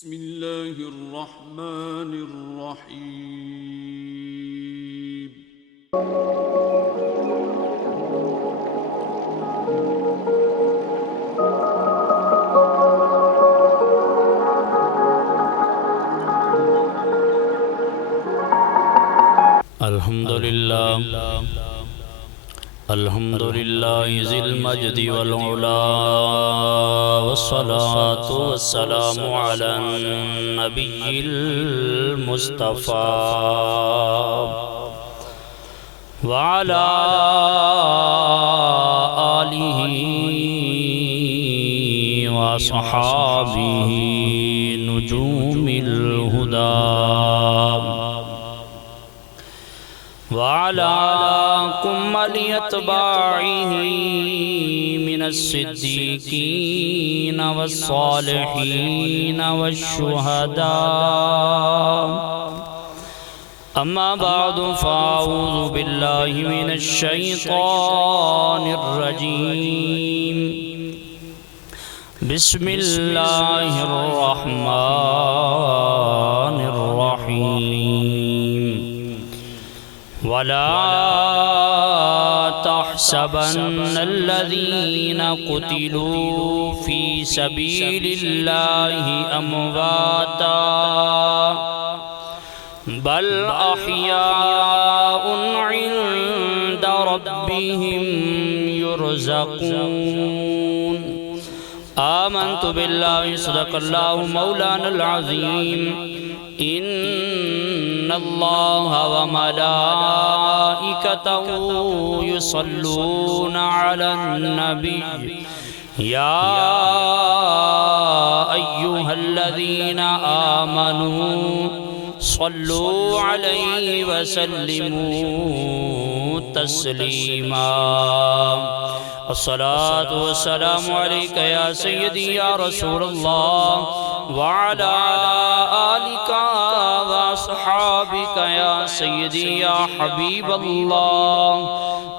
بسم الله الرحمن الرحيم. الحمد لله ذي المجد والعلا، والصلاة والسلام على النبي المصطفى وعلى آله وصحابه نجوم الهدى، وعلى كمل اتباعه من الصديقين والصالحين والشهداء. أما بعد فأعوذ بالله من الشيطان الرجيم. بسم الله الرحمن الرحيم. ولا تحسبن الذين قتلوا في سبيل الله أمواتا بل أحياء عند ربهم يرزقون. آمنت بالله صدق الله مولانا العظيم. إن الله وملائكته يصلون على النبي يا أيها الذين آمنوا صلوا عليه وسلموا تسليما. الصلاة والسلام عليك يا سيدي يا رسول الله، وعلى آلك وأصحابك يا سيدي يا حبيب الله.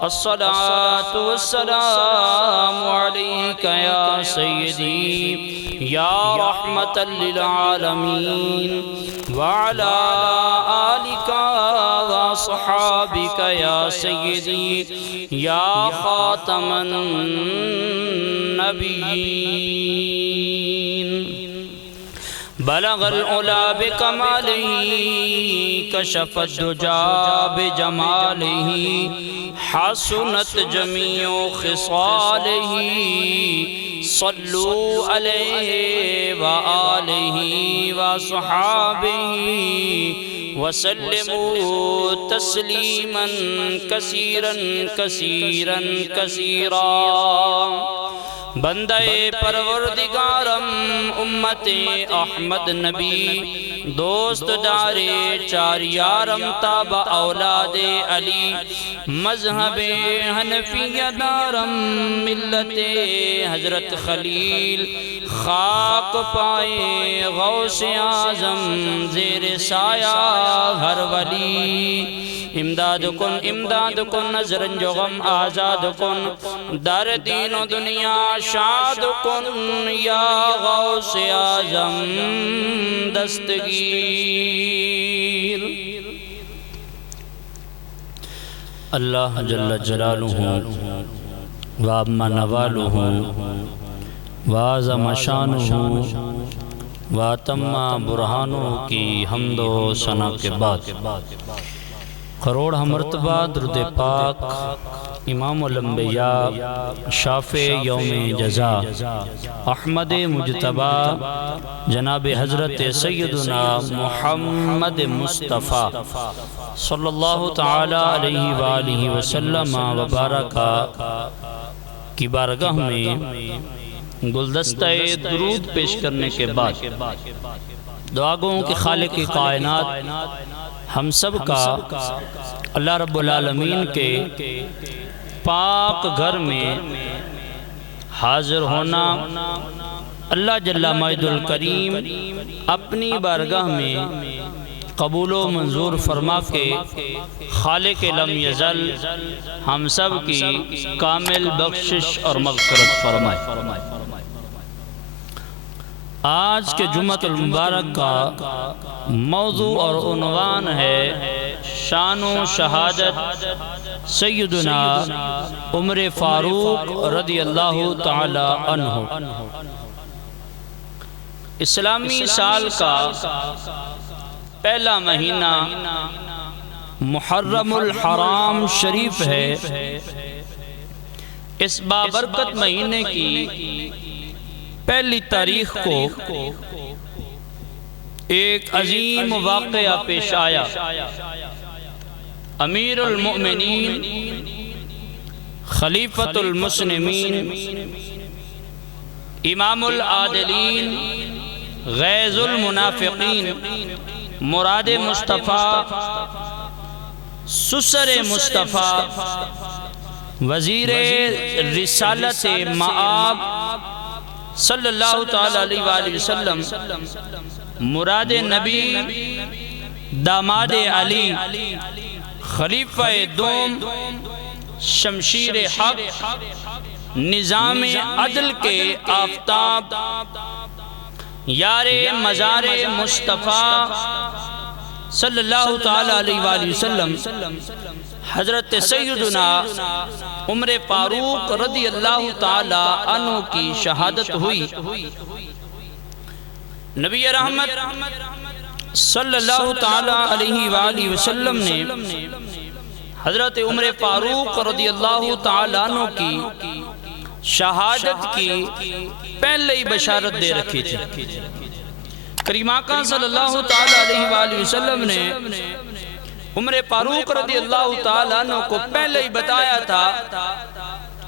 الصلاة والسلام عليك يا سيدي يا رحمة للعالمين، وعلى آلك وأصحابك يا سيدي يا خاتم النبيين. بلغ العلا بكماله، كشف الدجى بجماله، حسنت جميع خصاله. صلوا عليه وآله وصحابه وسلموا تسليما كثيرا كثيرا كثيرا. بندے پروردگارم امت احمد نبی، دوست دارے چار یارم تاب اولاد علی، مذہب حنفیہ دارم ملت حضرت خلیل. خاک پائے غوث اعظم زیر سایہ ہر ولی. امداد کن امداد کن، نظرن جو غم آزاد کن، در دین و دنیا شاد کن یا غوث اعظم دستگیر. اللہ جل جلالہ وعظم نوالہ وعظم شانہ واتم برہانہ کی حمد و ثنا کے بعد کروڑ مرتبہ درود پاک امام الانبیاء شافع یوم جزا احمد مجتبی جناب حضرت سیدنا محمد مصطفیٰ صلی اللہ تعالی علیہ وآلہ وسلم وبارکہ کی بارگاہ میں گلدستہ درود پیش کرنے کے بعد دعا گوں کہ خالق کائنات ہم سب کا اللہ رب العالمین کے پاک گھر میں حاضر ہونا اللہ جل مجد الکریم اپنی بارگاہ میں قبول و منظور فرما کے خالق لم یزل ہم سب کی کامل بخشش اور مغفرت فرمائے. آج کے جمعۃ المبارک کا موضوع اور عنوان ہے شان و شہادت سیدنا عمر فاروق رضی اللہ تعالی عنہ۔ اسلامی سال کا پہلا مہینہ محرم الحرام شریف ہے۔ اس بابرکت مہینے کی پہلی تاریخ کو ایک عظیم واقعہ پیش آیا۔ امیر المؤمنین خلیفۃ المسلمین امام العادلین غیظ المنافقین مراد مصطفیٰ سسر مصطفیٰ وزیر رسالت مآب صلی اللہ تعالی علیہ وآلہ وسلم مراد نبی داماد علی خلیفہ دوم شمشیر حق نظام عدل کے آفتاب یار مزار مصطفیٰ صلی اللہ تعالی علیہ وآلہ وسلم حضرت سیدنا عمر فاروق رضی اللہ تعالی عنہ کی شہادت ہوئی۔ نبی رحمت صلی اللہ تعالی علیہ وآلہ وسلم نے حضرت عمر فاروق رضی اللہ تعالی عنہ کی شہادت کی پہلے ہی بشارت دے رکھی تھی۔ کریم آقا صلی اللہ تعالی علیہ وآلہ وسلم نے عمر فاروق رضی اللہ تعالیٰ عنہ کو پہلے ہی بتایا تھا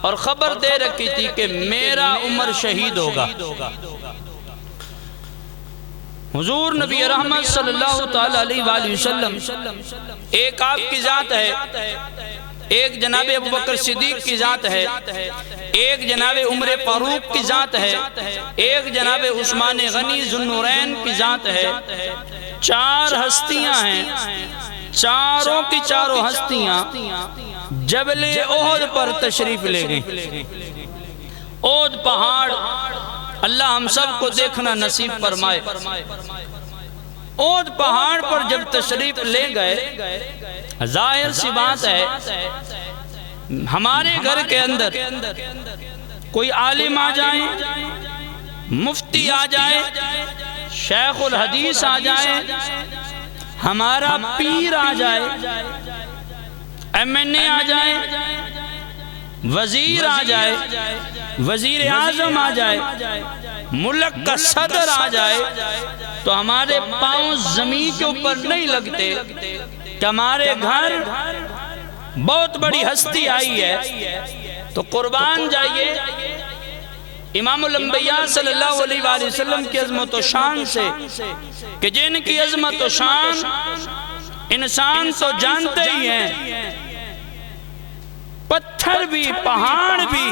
اور خبر دے رکھی تھی کہ میرا عمر شہید ہوگا۔ حضور نبی رحمت صلی اللہ تعالیٰ علیہ وآلہ وسلم ایک آپ کی ذات ہے، ایک جناب ابوبکر صدیق کی ذات ہے، ایک جناب عمر فاروق کی ذات ہے، ایک جناب عثمان غنی ذو النورین کی ذات ہے۔ چار ہستیاں ہیں، چاروں کی چاروں ہستیاں جبل احد پر تشریف لے گئیں۔ احد پہاڑ اللہ ہم سب کو دیکھنا نصیب فرمائے۔ احد پہاڑ پر جب تشریف لے گئے، ظاہر سی بات ہے ہمارے گھر کے اندر کوئی عالم آ جائیں، مفتی آ جائے، شیخ الحدیث آ جائے، ہمارا پیر آ جائے، ایم این اے آ جائے، وزیر آ جائے، وزیر اعظم آ جائے، ملک کا صدر آ جائے، تو ہمارے پاؤں زمین کے اوپر نہیں لگتے کہ ہمارے گھر بہت بڑی ہستی آئی ہے۔ تو قربان جائیے امام الانبیاء صلی اللہ علیہ وآلہ وسلم کی عظمت و شان سے کہ جن کی عظمت و شان انسان تو جانتے ہی ہیں، پتھر بھی پہاڑ بھی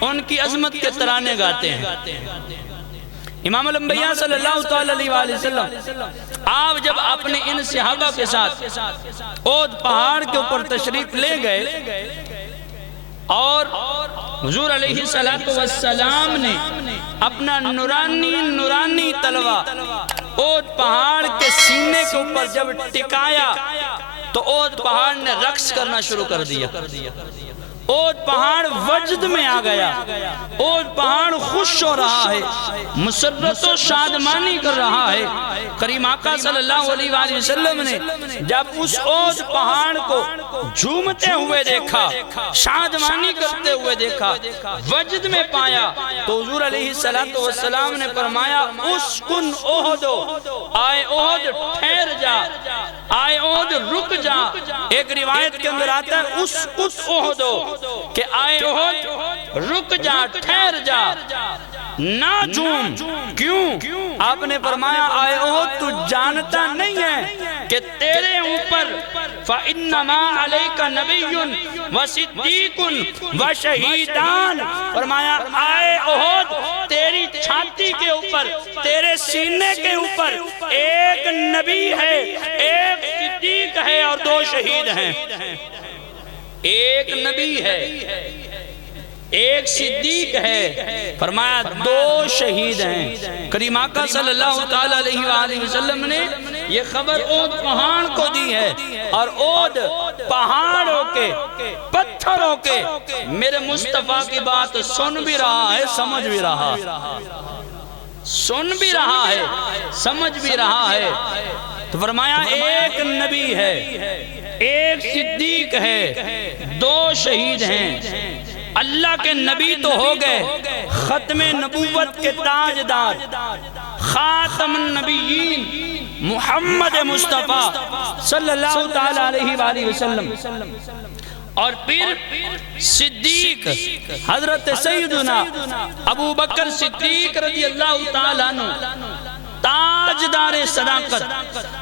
ان کی عظمت کے ترانے گاتے ہیں۔ امام الانبیاء صلی اللہ علیہ وآلہ وسلم آپ جب اپنے ان صحابہ کے ساتھ احد پہاڑ کے اوپر تشریف لے گئے اور حضور علیہ السلام نے اپنا نورانی تلوہ احد پہاڑ کے سینے کے اوپر جب ٹکایا تو احد پہاڑ نے رقص کرنا شروع کر دیا۔ احد پہاڑ وجد میں آ گیا، احد پہاڑ خوش ہو رہا ہے، مسرت و شادمانی کر رہا ہے۔ کریم آقا صلی اللہ علیہ وآلہ وسلم نے جب اس احد پہاڑ کو جھومتے ہوئے دیکھا، شادمانی کرتے ہوئے دیکھا، وجد میں پایا، تو حضور علیہ السلام نے فرمایا اسکن احدو، آئے احد ٹھہر جا، آئے احد رک جا۔ ایک روایت کے اندر آتا ہے اسکت احدو، کہ آئے احد رک جا، ٹھہر جا، نہ جھوم۔ کیوں؟ آپ نے فرمایا آئے احد تو جانتا نہیں ہے کہ تیرے اوپر فَإِنَّمَا عَلَيْكَ نَبِيٌّ وَصِدِّيقٌ وَشَهِيدَانِ، فرمایا آئے احد تیری چھاتی کے اوپر، تیرے سینے کے اوپر ایک نبی ہے، ایک صدیق ہے اور دو شہید ہیں۔ ایک نبی ہے، ایک صدیق ہے، فرمایا دو شہید ہیں۔ کریم آقا صلی اللہ تعالیٰ علیہ وآلہ وسلم نے یہ خبر اود پہاڑ کو دی ہے، اور اود پہاڑوں کے پتھروں کے میرے مصطفیٰ کی بات سن بھی رہا ہے، سمجھ بھی رہا ہے، سن بھی رہا ہے، سمجھ بھی رہا ہے۔ تو فرمایا ایک نبی ہے، ایک صدیق ہے، دو شہید ہیں۔ اللہ کے نبی تو ہو گئے، ختم نبوت کے تاجدار خاتم النبیین محمد مصطفیٰ صلی اللہ تعالیٰ علیہ وآلہ وسلم، اور پھر صدیق حضرت سیدنا ابو بکر صدیق رضی اللہ تعالیٰ عنہ، تاجدار صداقت،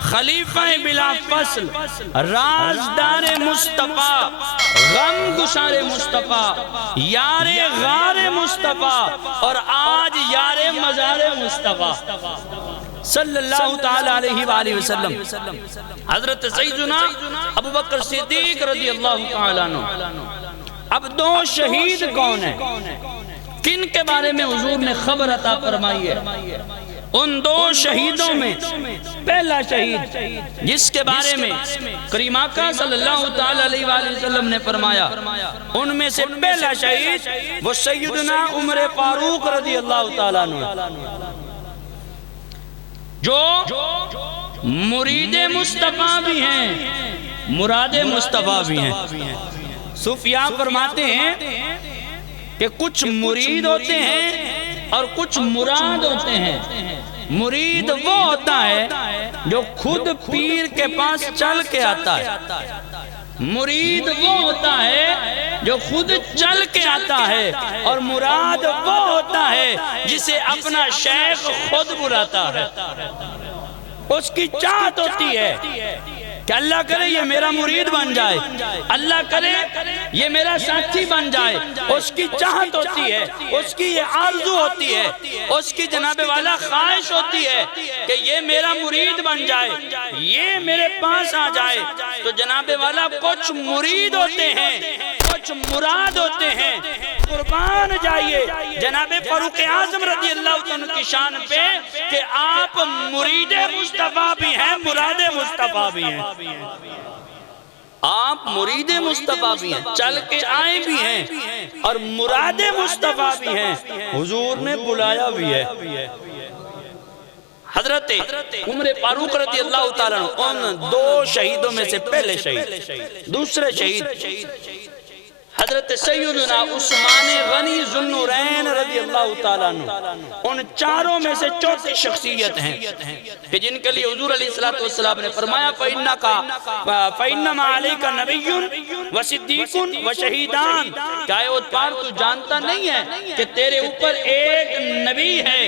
خلیفہ بلا فصل، رازدار مصطفیٰ، غم گسار مصطفیٰ، یار غار مصطفیٰ، اور آج یار مزار مصطفیٰ صلی اللہ تعالیٰ علیہ وآلہ وسلم، حضرت سیدنا ابو بکر صدیق رضی اللہ تعالیٰ عنہ۔ اب دو شہید کون ہیں؟ کن کے بارے میں حضور نے خبر عطا فرمائی ہے؟ ان دو شہیدوں میں پہلا شہید جس کے بارے میں کریم آقا صلی اللہ تعالیٰ علیہ وآلہ وسلم نے فرمایا، ان میں سے پہلا شہید وہ سیدنا عمر فاروق رضی اللہ تعالیٰ عنہ، جو مرید مصطفیٰ بھی ہیں، مراد مصطفیٰ بھی ہیں۔ صوفیاء فرماتے ہیں کہ کچھ مرید ہوتے ہیں اور کچھ مراد ہوتے ہیں۔ مرید وہ ہوتا ہے جو خود پیر کے پاس چل کے آتا ہے، مرید وہ ہوتا ہے جو خود چل کے آتا ہے، اور مراد وہ ہوتا ہے جسے اپنا شیخ خود بلاتا ہے۔ اس کی چاہت ہوتی ہے کہ اللہ کرے یہ میرا مرید بن جائے، اللہ کرے یہ میرا ساتھی بن جائے۔ اس کی چاہت ہوتی ہے، اس کی یہ آرزو ہوتی ہے، اس کی جناب والا خواہش ہوتی ہے کہ یہ میرا مرید بن جائے، یہ میرے پاس آ جائے۔ تو جناب والا کچھ مرید ہوتے ہیں، کچھ مراد ہوتے ہیں۔ قربان جائیے جناب فاروق اعظم رضی اللہ عنہ کی شان پہ کہ آپ مرید مصطفیٰ بھی ہیں، مراد مصطفیٰ بھی ہیں۔ آپ مرید مصطفیٰ بھی ہیں، چل کے آئے بھی ہیں، اور مراد مصطفیٰ بھی ہیں، حضور نے بلایا بھی ہے۔ حضرت عمر فاروق رضی اللہ تعالیٰ عنہ ان دو شہیدوں میں سے پہلے شہید۔ دوسرے شہید حضرت سیدنا عثمان غنی ذوالنورین رضی اللہ تعالیٰ عنہ، ان چاروں میں سے چوتھی شخصیت ہیں کہ جن کے لیے حضور علیہ السلام نے فرمایا فَإِنَّمَا عَلَيْكَ نَبِيٌّ وَصِدِّيقٌ وَشَهِيدَانِ، کہ اے اتبار تو جانتا نہیں ہے کہ تیرے اوپر ایک نبی ہے،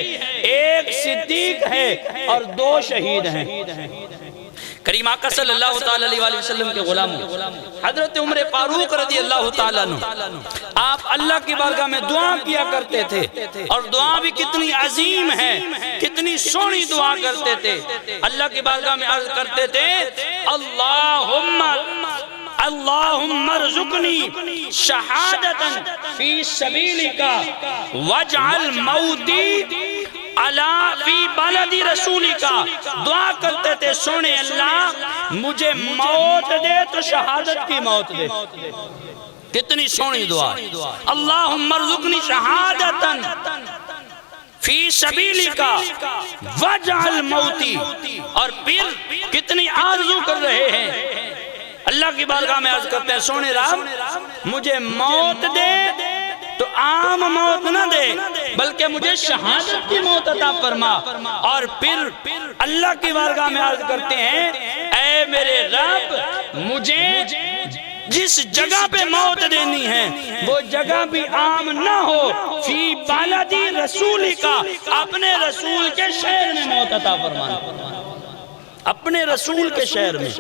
ایک صدیق ہے، اور دو شہید ہیں۔ کریم آقا صلی اللہ تعالیٰ علیہ وسلم کے غلاموں حضرت عمر فاروق رضی اللہ تعالیٰ عنہ، آپ اللہ کی بارگاہ میں دعا کیا کرتے تھے، اور دعا بھی کتنی عظیم ہے، کتنی سونی دعا کرتے تھے۔ اللہ کی بارگاہ میں عرض کرتے تھے اللہم ارزقنی شہادتا فی سبیلکا واجعل موتی فی بلد رسولی کا۔ دعا کرتے تھے سونے اللہ مجھے موت دے تو شہادت کی موت دے۔ کتنی سونی دعا، اللہم ارزقنی شہادتا فی سبیلکا واجعل موتی، اور پھر کتنی آرزو کر رہے ہیں اللہ کی بارگاہ میں عرض کرتے ہیں سونے رب مجھے موت دے تو عام موت نہ دے بلکہ مجھے شہادت کی موت عطا فرما۔ اور پھر اللہ کی بارگاہ میں عرض کرتے ہیں اے میرے رب مجھے جس جگہ پہ موت دینی ہے وہ جگہ بھی عام نہ ہو، فی بالدی رسولی کا، اپنے رسول کے شہر میں موت عطا فرمانا، اپنے رسول کے شہر میں،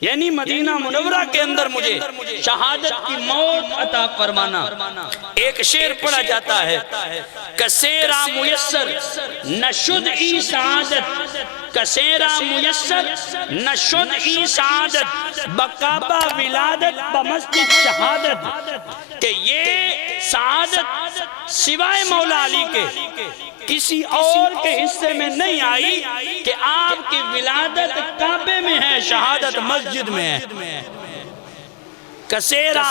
یعنی مدینہ منورہ کے اندر مجھے شہادت کی موت عطا فرمانا۔ ایک شعر پڑھا جاتا ہے کسیرا میسر نشد ای سعادت، کسیرا میسر نشد ای سعادت، بکعبہ ولادت بمسجد شہادت، کہ یہ سعادت سوائے مولا علی کے کسی اور کے حصے میں نہیں آئی کہ آپ کی ولادت کعبے میں ہے، شہادت مسجد میں ہے۔ کثیرہ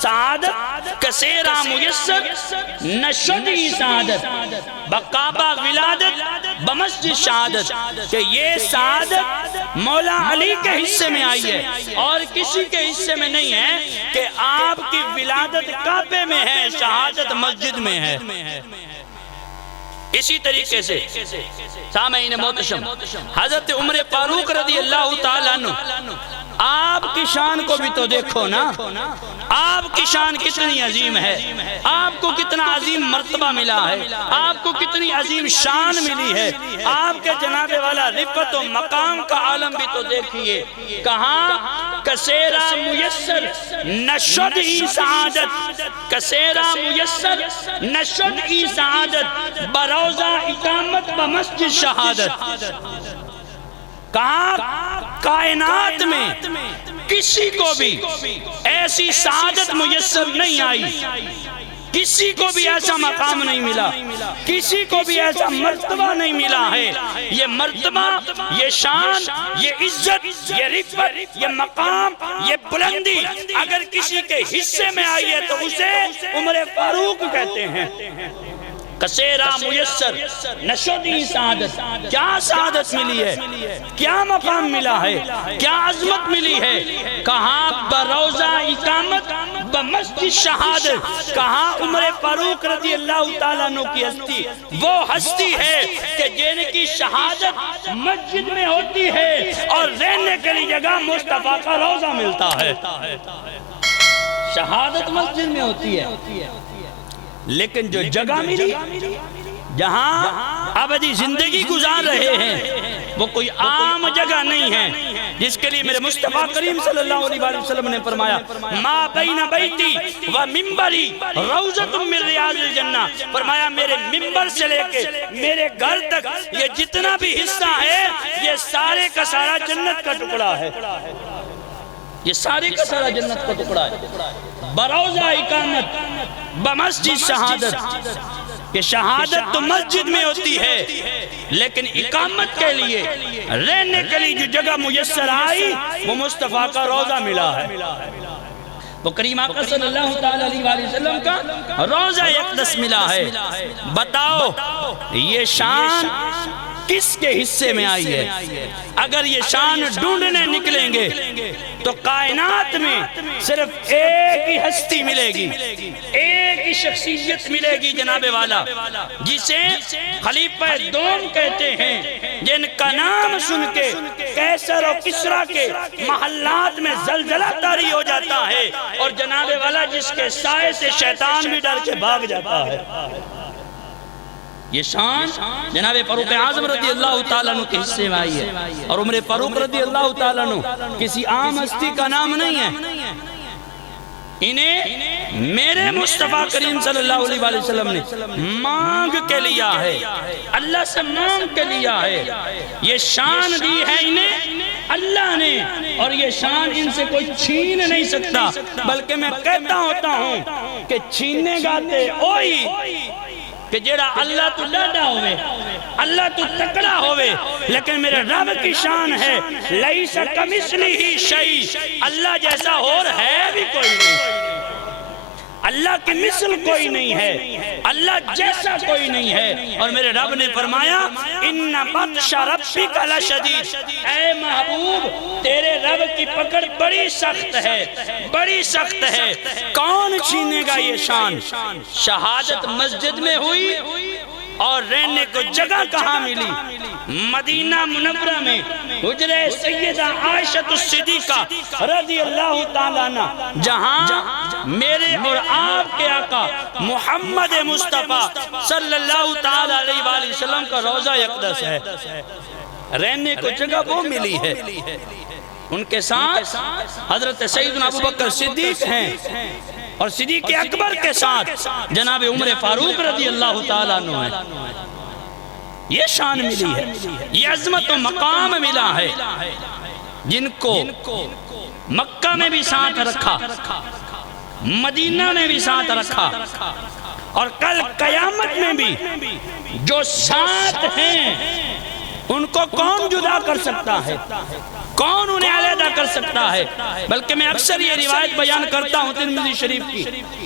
سعادت کثیرہ میسر نشدی سعادت بکعبہ ولادت بمسجد شہادت، کہ یہ سعادت مولا علی کے حصے میں آئی ہے اور کسی کے حصے میں نہیں ہے کہ آپ کی ولادت کعبے میں ہے، شہادت مسجد میں ہے۔ اسی طریقے سے سامعین محتشم، حضرت عمر فاروق رضی اللہ تعالیٰ عنہ، آپ کی شان کو بھی تو دیکھو نا، آپ کی شان کتنی عظیم ہے، آپ کو کتنا عظیم مرتبہ ملا ہے، آپ کو کتنی عظیم شان ملی ہے، آپ کے جناب والا رفعت و مقام کا عالم بھی تو دیکھئے۔ کہاں کثیرہ میسر نشد ای سعادت، کثیرہ میسر نشد ای سعادت بروزہ اقامت بمسجد شہادت۔ کہاں کائنات میں کسی کو بھی ایسی سعادت میسر نہیں آئی، کسی کو بھی ایسا مقام نہیں ملا، کسی کو بھی ایسا مرتبہ نہیں ملا ہے۔ یہ مرتبہ، یہ شان، یہ عزت، یہ رفعت، یہ مقام، یہ بلندی اگر کسی کے حصے میں آئی ہے تو اسے عمر فاروق کہتے ہیں۔ کثیرہ میسر نشدی سعادت، کیا سعادت ملی ہے، کیا مقام ملا ہے، کیا عظمت ملی ہے۔ کہاں بروزہ اقامت بمسجد شہادت، کہاں عمر فاروق رضی اللہ تعالیٰ عنہ کی ہستی، وہ ہستی ہے کہ جن کی شہادت مسجد میں ہوتی ہے اور رہنے کے لیے جگہ مصطفیٰ کا روضہ ملتا ہے۔ شہادت مسجد میں ہوتی ہے، لیکن جو جگہ ملی جہاں ابدی زندگی گزار رہے ہیں وہ کوئی عام جگہ نہیں ہے، جس کے لیے میرے مصطفیٰ کریم صلی اللہ علیہ وسلم نے فرمایا ما بین بیتی و منبری روضۃ من ریاض الجنہ، فرمایا میرے منبر سے لے کے میرے گھر تک یہ جتنا بھی حصہ ہے یہ سارے کا سارا جنت کا ٹکڑا ہے، یہ سارے کا سارا جنت کا ٹکڑا ہے۔ بروزہ اقامت بمسجد شہادت، کہ شہادت تو مسجد میں ہوتی ہے لیکن اقامت کے لیے، رہنے کے لیے جو جگہ میسر آئی وہ مصطفیٰ کا روضہ ملا ہے۔ وہ کریم آقا صلی اللہ تعالیٰ علیہ وسلم کا روضہ اقدس ملا ہے۔ بتاؤ یہ شان کس کے حصے میں آئی ہے؟ اگر یہ شان ڈھونڈنے نکلیں گے تو کائنات میں صرف ایک ہی ہستی ملے گی، ایک ہی شخصیت ملے گی جناب والا، جسے خلیفہ دوم کہتے ہیں، جن کا نام سن کے قیصر و کسریٰ کے محلات میں زلزلہ طاری ہو جاتا ہے اور جناب والا جس کے سائے سے شیطان بھی ڈر کے بھاگ جاتا ہے۔ یہ شان جناب فاروق اعظم رضی اللہ تعالیٰ عنہ کے حصے میں آئی ہے، اور عمر فاروق رضی اللہ تعالیٰ عنہ کسی عام ہستی کا نام نہیں ہے، انہیں میرے مصطفیٰ کریم صلی اللہ علیہ وسلم نے مانگ کے لیا ہے، اللہ سے مانگ کے لیا ہے، یہ شان دی ہے انہیں اللہ نے، اور یہ شان ان سے کوئی چھین نہیں سکتا، بلکہ میں کہتا ہوتا ہوں کہ چھینے گاتے اوئی کہ جیڑا اللہ تو ڈاڈا ہوئے، اللہ تو تکڑا ہوئے، لیکن میرے رب کی شان ہے لیس کمثلہ شیء، اللہ جیسا اور ہے بھی کوئی نہیں، اللہ کی مثل کوئی نہیں ہے، اللہ جیسا کوئی نہیں ہے۔ اور میرے رب نے فرمایا ان بطش ربک لشدید، اے محبوب تیرے رب کی پکڑ بڑی سخت ہے، بڑی سخت ہے۔ کون چھینے گا یہ شان؟ شہادت مسجد میں ہوئی اور رہنے کو جگہ کہاں ملی؟ مدینہ منورہ میں حجرہ سیدہ عائشہ الصدیقہ رضی اللہ تعالیٰ عنہ، جہاں میرے اور آپ کے آقا محمد مصطفیٰ صلی اللہ تعالیٰ علیہ وآلہ وسلم کا روضہ اقدس ہے، رہنے کو جگہ وہ ملی ہے۔ ان کے ساتھ حضرت سیدنا ابوبکر صدیق ہیں، اور صدیق اکبر کے ساتھ جناب عمر فاروق رضی اللہ تعالیٰ عنہ ہے۔ یہ شان ملی ہے، یہ عظمت و مقام ملا ہے، جن کو مکہ میں بھی ساتھ رکھا، مدینہ نے بھی ساتھ رکھا، اور کل قیامت میں بھی جو ساتھ ہیں ان کو کون جدا کر سکتا ہے؟ کون انہیں علیحدہ کر سکتا ہے؟ بلکہ میں اکثر یہ روایت بیان کرتا ہوں ترمذی شریف کی،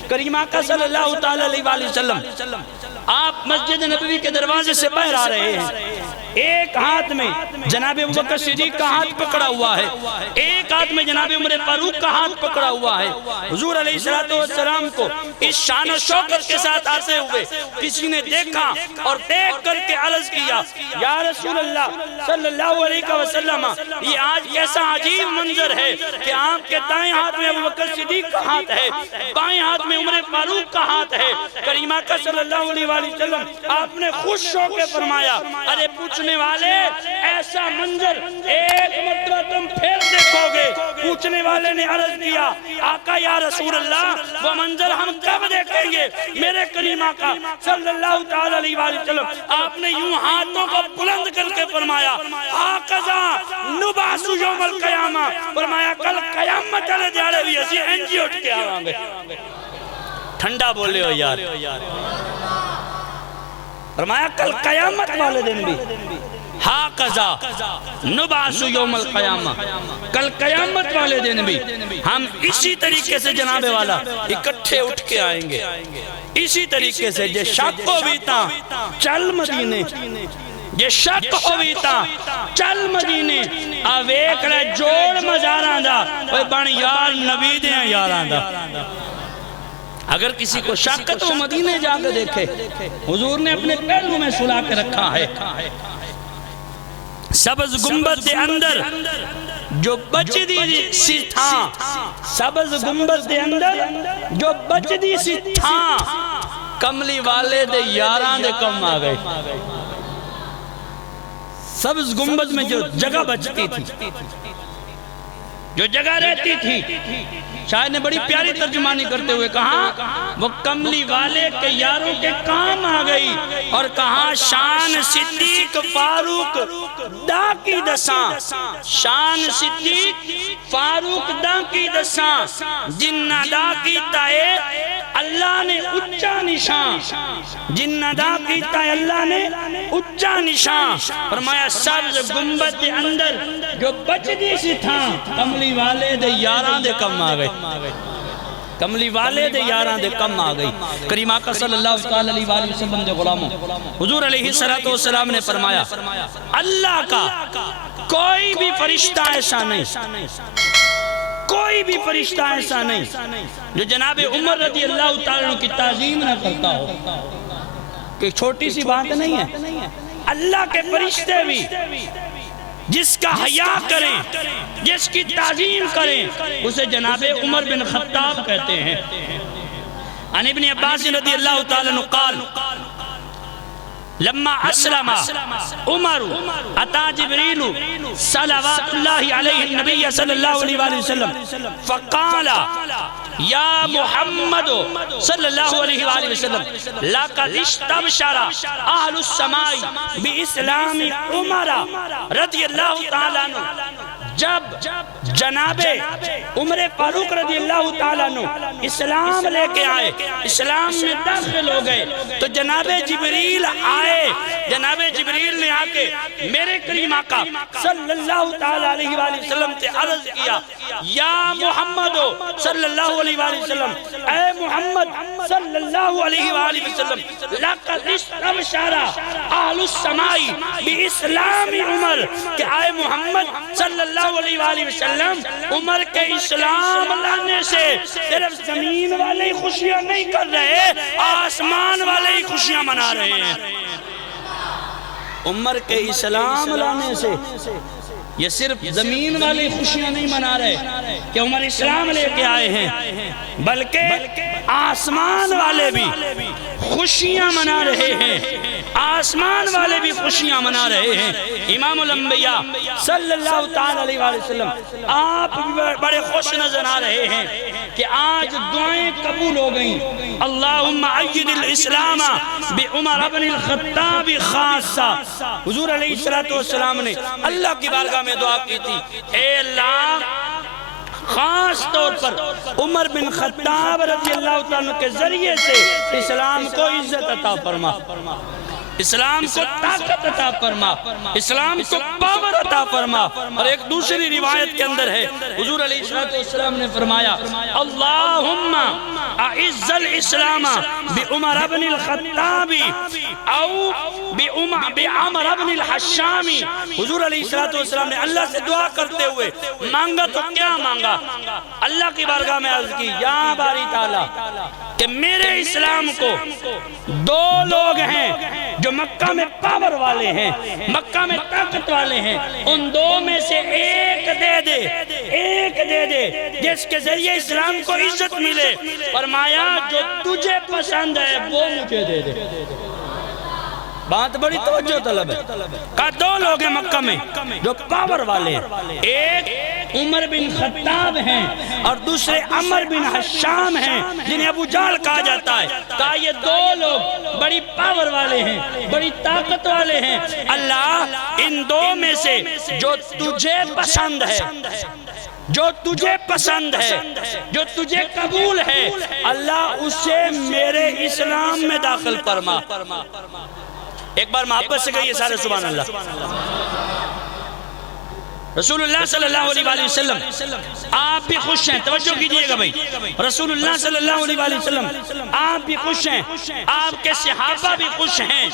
کریم آقا صلی اللہ تعالی علیہ وسلم آپ مسجد نبوی کے دروازے سے باہر آ رہے ہیں، ایک ہاتھ میں جناب ابوبکر صدیق کا ہاتھ پکڑا ہوا ہے، ایک ہاتھ میں جناب عمر فاروق کا ہاتھ پکڑا ہوا ہے۔ حضور علیہ السلام کو اس شان و شوکت کے ساتھ آتے ہوئے کسی نے دیکھا اور دیکھ کر کے عرض کیا، یا رسول اللہ صلی اللہ علیہ وسلم، یہ آج کیسا عجیب منظر ہے کہ آپ کے دائیں ہاتھ میں ابوبکر صدیق کا ہاتھ ہے، بائیں ہاتھ میں عمر فاروق کا ہاتھ ہے۔ کریم آقا صلی اللہ علیہ وسلم آپ نے خوش ہو کے فرمایا، ارے پوچھنے والے ایسا منظر ایک مرتبہ تم پھر دیکھو گے۔ پوچھنے والے نے عرض کیا، آقا یا رسول اللہ وہ منظر ہم کب دیکھیں گے؟ میرے کریم آقا صلی اللہ تعالی علیہ وسلم آپ نے یوں ہاتھوں کو بلند کر کے فرمایا، آقا نبعث یوم القیامہ، فرمایا کل قیامت والے دیہڑے بھی اسی انجی اٹھ کے آواں گے۔ ٹھنڈا بولے ہو یار، فرمایا کل قیامت والے دن بھی ہاکذا نبعث یوم القیامہ، کل قیامت والے دن بھی ہم اسی طریقے سے جناب والا اکٹھے اٹھ کے آئیں گے، اسی طریقے سے جے شک ہوئی تا چل مدینے، جے شک ہوئی تا چل مدینے، آویک رہ جوڑ مزاراں دا، اوہ بان یار نبی دے ہیں یاراں دا۔ اگر کسی کو شک تو مدینے جا کے دیکھے، حضور نے اپنے پہلو میں سلا کے رکھا ہے، سبز گنبد دے اندر جو بچ دی سی تھا، سبز گنبد دے اندر جو بچ دی سی تھا، کملی والے دے یاران دے کم آ گئے۔ سبز گنبد میں جو جگہ بچتی تھی، جو جگہ رہتی تھی، شاید نے بڑی پیاری ترجمانی کرتے ہوئے کہا وہ کملی والے کے یاروں کے کام آ گئی، اور کہا شان صدیق فاروق دا کی دساں، شان صدیق فاروق دا کی دساں، جنہ دا کی تائے اللہ نے اچھا نشان، جنہ دا کی تائے اللہ نے اچھا نشان۔ فرمایا سبز گنبد دے اندر جو بچ دی سی تھا، کملی والے دے یاران دے کم آ گئے، کملی والے دے یاران دے کم آ گئی۔ کریم آقا صلی اللہ علیہ وسلم دے غلاموں، حضور علیہ السلام نے فرمایا اللہ کا کوئی بھی فرشتہ ایسا نہیں، کوئی بھی فرشتہ ایسا نہیں جو جناب عمر رضی اللہ تعالیٰ کی تعظیم نہ کرتا ہو، کہ چھوٹی سی بات نہیں ہے۔ اللہ کے فرشتے بھی جس کا حیا کریں، جس کی تعظیم کریں، اسے جناب عمر بن خطاب کہتے ہیں۔ عن ابن عباس رضی اللہ تعالیٰ عنہ قال لما اسلم عمر اتى جبريل صلوات الله عليه النبي صلى الله عليه وسلم فقال یا محمد صلی اللہ علیہ وآلہ وسلم لقد استبشر اہل السماء باسلام عمر رضی اللہ تعالیٰ عنہ، جب جناب عمر فاروق رضی اللہ تعالیٰ عنہ اسلام لے کے آئے، اسلام میں داخل ہو گئے، تو جناب جبریل آئے، جناب جبریل نے آ کے میرے کریم آقا صلی اللہ تعالیٰ علیہ وآلہ وسلم سے عرض کیا، یا محمد صلی اللہ علیہ وآلہ وسلم، اے محمد صلی اللہ علیہ وآلہ وسلم، لقد استبشر اہل السماء باسلام عمر، کہ اے محمد صلی اللہ علیہ وآلہ وسلم عمر کے اسلام لانے سے صرف زمین والے ہی خوشیاں نہیں کر رہے، آسمان والے ہی خوشیاں منا رہے ہیں۔ عمر کے اسلام لانے سے یہ صرف زمین والے خوشیاں نہیں منا رہے کہ عمر اسلام لے کے آئے ہیں، بلکہ آسمان والے بھی خوشیاں منا رہے ہیں، آسمان والے بھی خوشیاں منا رہے ہیں۔ امام الانبیاء صلی اللہ تعالی علیہ وآلہ وسلم آپ بڑے خوش نظر آ رہے ہیں کہ آج دعائیں قبول ہو گئیں۔ اللہم عید الاسلام بعمر بن الخطاب خاصہ، حضور علیہ السلام نے اللہ کی بارگاہ میں دعا کی تھی، اے اللہ خاص طور پر عمر بن خطاب رضی اللہ تعالیٰ کے ذریعے سے اسلام کو عزت عطا فرما، اسلام کو طاقت عطا فرما، اسلام کو پاور عطا فرما۔ اور ایک دوسری روایت کے اندر ہے حضور علیہ السلام نے فرمایا اللہم اعز الاسلام بعمر بن الخطاب او بعمر بن الحشام۔ حضور علیہ السلام نے اللہ سے دعا کرتے ہوئے مانگا تو کیا مانگا؟ اللہ کی بارگاہ میں عرض کی یا باری تعالیٰ کہ میرے اسلام کو دو لوگ ہیں جو مکہ میں پاور والے ہیں، مکہ میں طاقت والے ہیں، ان دو میں سے ایک دے دے جس کے ذریعے اسلام کو عزت ملے۔ فرمایا جو تجھے پسند ہے وہ مجھے دے دے۔ بات بڑی توجہ طلب ہے۔ کہا دو لوگ ہیں مکہ میں جو پاور والے ہیں، ایک عمر بن خطاب ہیں اور دوسرے عمر بن حشام ہیں جنہیں ابو جہل کہا جاتا ہے۔ کہا یہ دو لوگ بڑی پاور والے ہیں، بڑی طاقت والے ہیں، اللہ ان دو میں سے جو تجھے پسند ہے، جو تجھے پسند ہے، جو تجھے قبول ہے، اللہ اسے میرے اسلام میں داخل فرما۔ ایک بار محبت سے کہیے سارے سبحان اللہ۔ رسول اللہ صلی اللہ علیہ وسلم آپ بھی خوش ہیں، توجہ کیجئے گا بھائی، رسول اللہ صلی اللہ علیہ وسلم آپ بھی خوش ہیں، آپ کے صحابہ بھی خوش ہیں،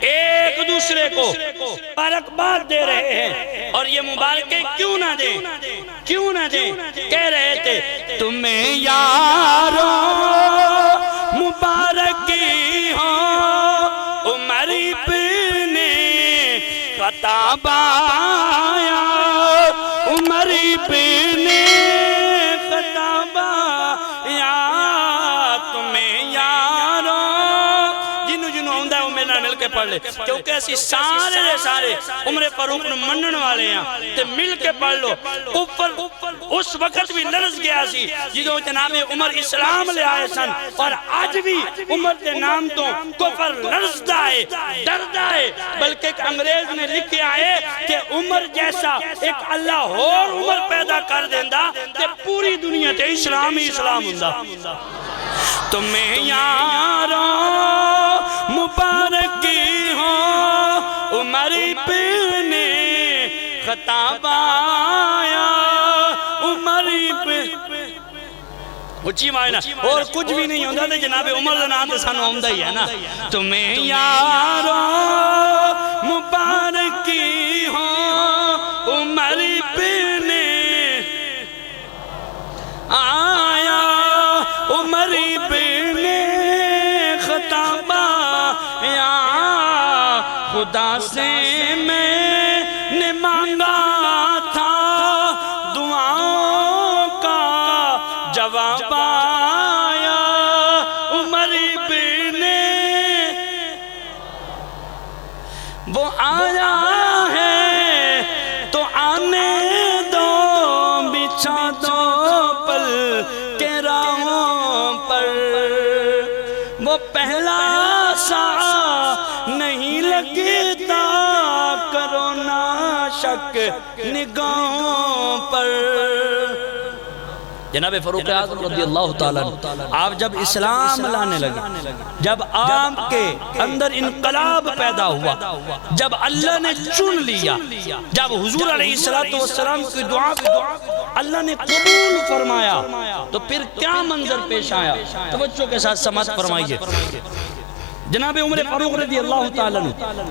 ایک دوسرے کو مبارکباد دے رہے ہیں۔ اور یہ مبارکیں کیوں نہ دیں، کیوں نہ دیں؟ کہہ رہے تھے تمہیں یارو مبارکی ہو عمر بن خطاب آیا، عمر بن خطاب آیا، تمہیں یارو جنہوں ہوندہ ہے وہ میرے نال مل کے پڑھ لے، کیونکہ ایسی سارے عمر فاروق نے منن والے ہیں تے مل کے پڑھ لو۔ کفر اس وقت بھی لرز گیا سی جدوں جناب عمر اسلام لے آئے سن، اور آج بھی عمر دے نام تو کفر لرزدہ ہے، ڈردہ ہے، بلکہ ایک انگریز نے لکھے آئے کہ عمر جیسا ایک اللہ اور عمر پیدا کر دیندہ تے پوری دنیا تے اسلام ہی اسلام ہوندہ۔ تمہیں یارو مبارکی ہو عمر بن خطاب آیا، عمر بن اچھی معنی اور کچھ بھی نہیں ہوندہ تھے جناب عمر دا نام تے سانو ہوندہ ہی ہے نا۔ تمہیں یارو مبارکی ہو عمر بن آیا، عمر بن خطاب آیا، خدا سے میں نے مانگا تھا دعاؤں کا جواب آیا، عمر بن وہ آیا ہے تو آنے دو، بچھا دو پل کے راہوں پر، وہ پہلا سا نہیں لگتا، کرو نا شک نگاہوں پر۔ جناب فاروق اعظم رضی اللہ تعالیٰ آپ جب اسلام لانے لگے، جب آپ کے اندر انقلاب پیدا ہوا، جب اللہ نے چن لیا، جب حضور علیہ السلام کی دعا کو اللہ نے قبول فرمایا، تو پھر کیا منظر پیش آیا؟ توجہ کے ساتھ سماعت فرمائیے۔ جناب عمر فاروق رضی اللہ تعالیٰ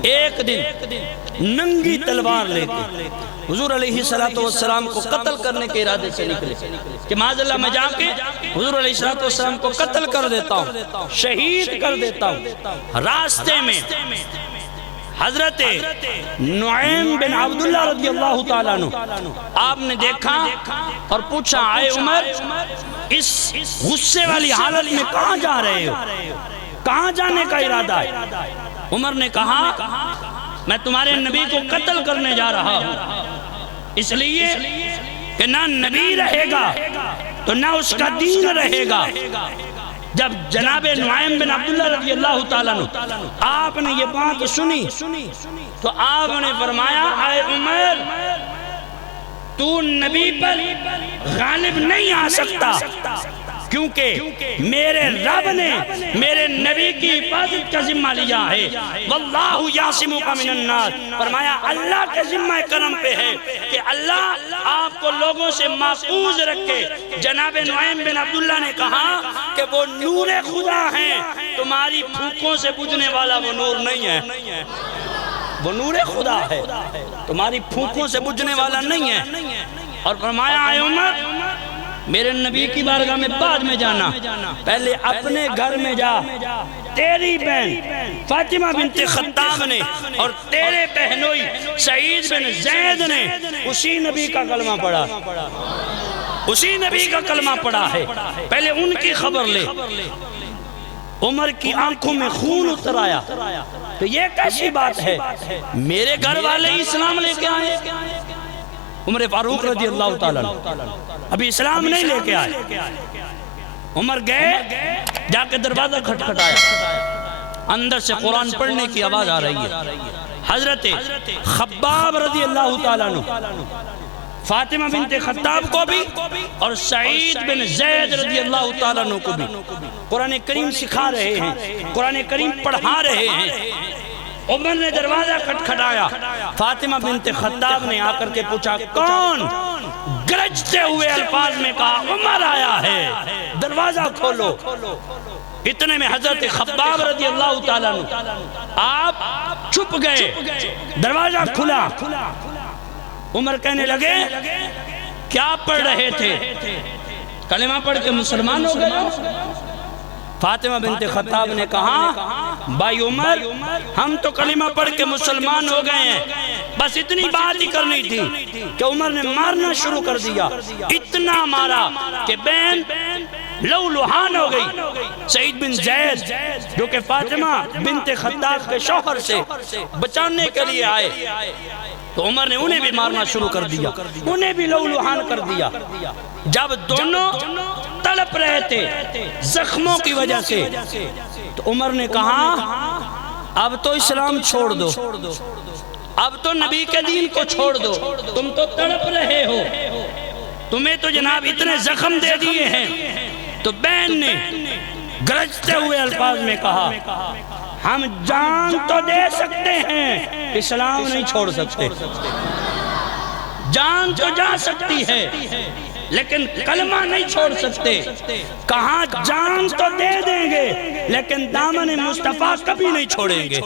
ایک دن ننگی تلوار لے کے حضور علیہ السلام کو قتل کرنے کے ارادے سے نکلے کہ معاذ اللہ میں جا کے حضور علیہ السلام کو قتل کر دیتا ہوں، شہید کر دیتا ہوں۔ راستے میں حضرت نعیم بن عبداللہ رضی اللہ تعالیٰ آپ نے دیکھا اور پوچھا آئے عمر اس غصے والی حالت میں کہاں جا رہے ہو، کہاں جانے کا ارادہ ہے؟ عمر نے کہا میں تمہارے نبی کو قتل کرنے جا رہا ہوں، اس لیے کہ نہ نبی رہے گا تو نہ اس کا دین رہے گا۔ جب جناب نعیم بن عبداللہ رضی اللہ تعالیٰ آپ نے یہ بات سنی تو آپ نے فرمایا اے عمر تو نبی پر غالب نہیں آ سکتا، کیونکہ میرے رب نے میرے نبی کی حفاظت کا ذمہ لیا ہے۔ واللہ یعصمک من الناس، فرمایا اللہ کے ذمہ کرم پہ ہے کہ اللہ آپ کو لوگوں سے محفوظ رکھے۔ جناب نعیم بن عبداللہ نے کہا کہ وہ نور خدا ہیں، تمہاری پھونکوں سے بجھنے والا وہ نور نہیں ہے، وہ نور خدا ہے، تمہاری پھونکوں سے بجھنے والا نہیں ہے۔ اور فرمایا اے عمر، میرے نبی کی بارگاہ میں بعد میں جانا، پہلے اپنے گھر میں جا، تیری بہن فاطمہ بنت خطاب نے اور تیرے بہنوئی سعید بن زید نے اسی نبی کا کلمہ پڑھا، اسی نبی کا کلمہ پڑھا ہے، پہلے ان کی خبر لے۔ عمر کی آنکھوں میں خون اتر آیا، تو یہ کیسی بات ہے، میرے گھر والے اسلام لے کے آئے؟ عمر فاروق رضی اللہ تعالیٰ ابھی اسلام نہیں لے کے آئے۔ عمر گئے، جا کے دروازہ کھٹکھٹایا، اندر سے قرآن پڑھنے کی آواز آ رہی ہے۔ حضرت خباب رضی اللہ تعالیٰ فاطمہ بنت خطاب کو بھی اور سعید بن زید رضی اللہ تعالیٰ کو بھی قرآن کریم سکھا رہے ہیں، قرآن کریم پڑھا رہے ہیں۔ عمر نے دروازہ کھٹکھٹایا، فاطمہ بنت خطاب نے آ کر کے پوچھا کون؟ گرجتے ہوئے الفاظ میں کہا عمر آیا ہے، دروازہ کھولو۔ اتنے میں حضرت خباب رضی اللہ تعالیٰ آپ چھپ گئے، دروازہ کھلا۔ عمر کہنے لگے کیا پڑھ رہے تھے؟ کلمہ پڑھ کے مسلمان ہو گئے؟ فاطمہ بنت خطاب نے کہا بھائی عمر، ہم تو کلمہ پڑھ کے مسلمان ہو گئے ہیں، بس اتنی بات ہی کرنی تھی کہ عمر نے مارنا شروع کر دیا، اتنا مارا کہ بہن لو لوہان ہو گئی۔ سعید بن زید جو کہ فاطمہ بنت خطاب کے شوہر سے بچانے کے لیے آئے، تو عمر نے انہیں بھی مارنا شروع کر دیا، انہیں بھی لو لوہان کر دیا۔ جب دونوں تڑپ رہے تھے زخموں کی وجہ سے، تو عمر نے کہا اب تو اسلام چھوڑ دو، اب تو نبی کے دین کو چھوڑ دو، تم تو تڑپ رہے ہو، تمہیں تو جناب اتنے زخم دے دیے ہیں۔ تو بہن نے گرجتے ہوئے الفاظ میں کہا ہم جان تو دے سکتے ہیں، اسلام نہیں چھوڑ سکتے، جان تو جا سکتی ہے لیکن کلمہ نہیں چھوڑ سکتے۔ کہاں جان تو دے دیں گے لیکن دامن مصطفیٰ کبھی نہیں چھوڑیں گے۔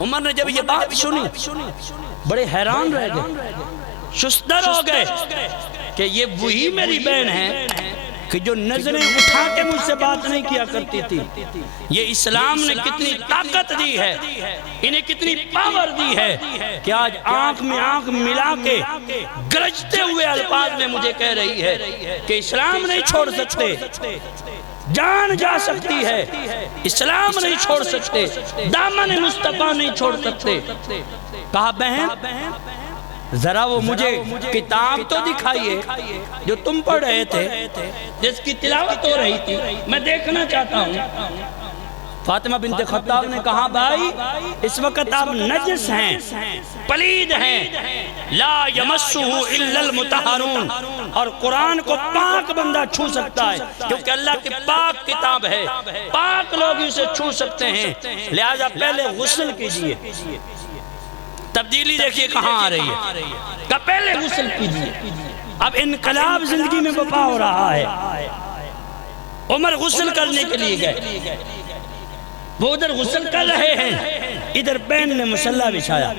عمر نے جب یہ بات سنی بڑے حیران رہ گئے، شستر ہو گئے کہ یہ وہی میری بہن ہے کہ جو نظریں اٹھا کے مجھ سے بات نہیں کیا کرتی تھی۔ یہ اسلام نے کتنی طاقت دی ہے، انہیں کتنی پاور دی ہے کہ آج آنکھ میں آنکھ ملا کے گرجتے ہوئے الفاظ میں مجھے کہہ رہی ہے کہ اسلام نہیں چھوڑ سکتے، جان جا سکتی ہے، اسلام نہیں چھوڑ سکتے، دامن مصطفیٰ نہیں چھوڑ سکتے۔ کہا بہن ذرا وہ مجھے کتاب تو دکھائیے جو تم پڑھ رہے تھے، جس کی تلاوت ہو رہی تھی، میں دیکھنا چاہتا ہوں۔ فاطمہ بنت خطاب نے کہا بھائی اس وقت آپ نجس ہیں، پلید ہیں، لا یمسہ الا المطہرون، اور قرآن کو پاک بندہ چھو سکتا ہے کیونکہ اللہ کی پاک کتاب ہے، پاک لوگ اسے چھو سکتے ہیں، لہذا پہلے غسل کیجئے۔ تبدیلی دیکھیے کہاں آ رہی ہے کہ پہلے غسل کیجئے۔ اب انقلاب زندگی میں برپا ہو رہا ہے۔ عمر غسل کرنے کے لیے گئے، وہ ادھر غسل کر رہے ہیں، ادھر بہن نے مصلی بچھایا،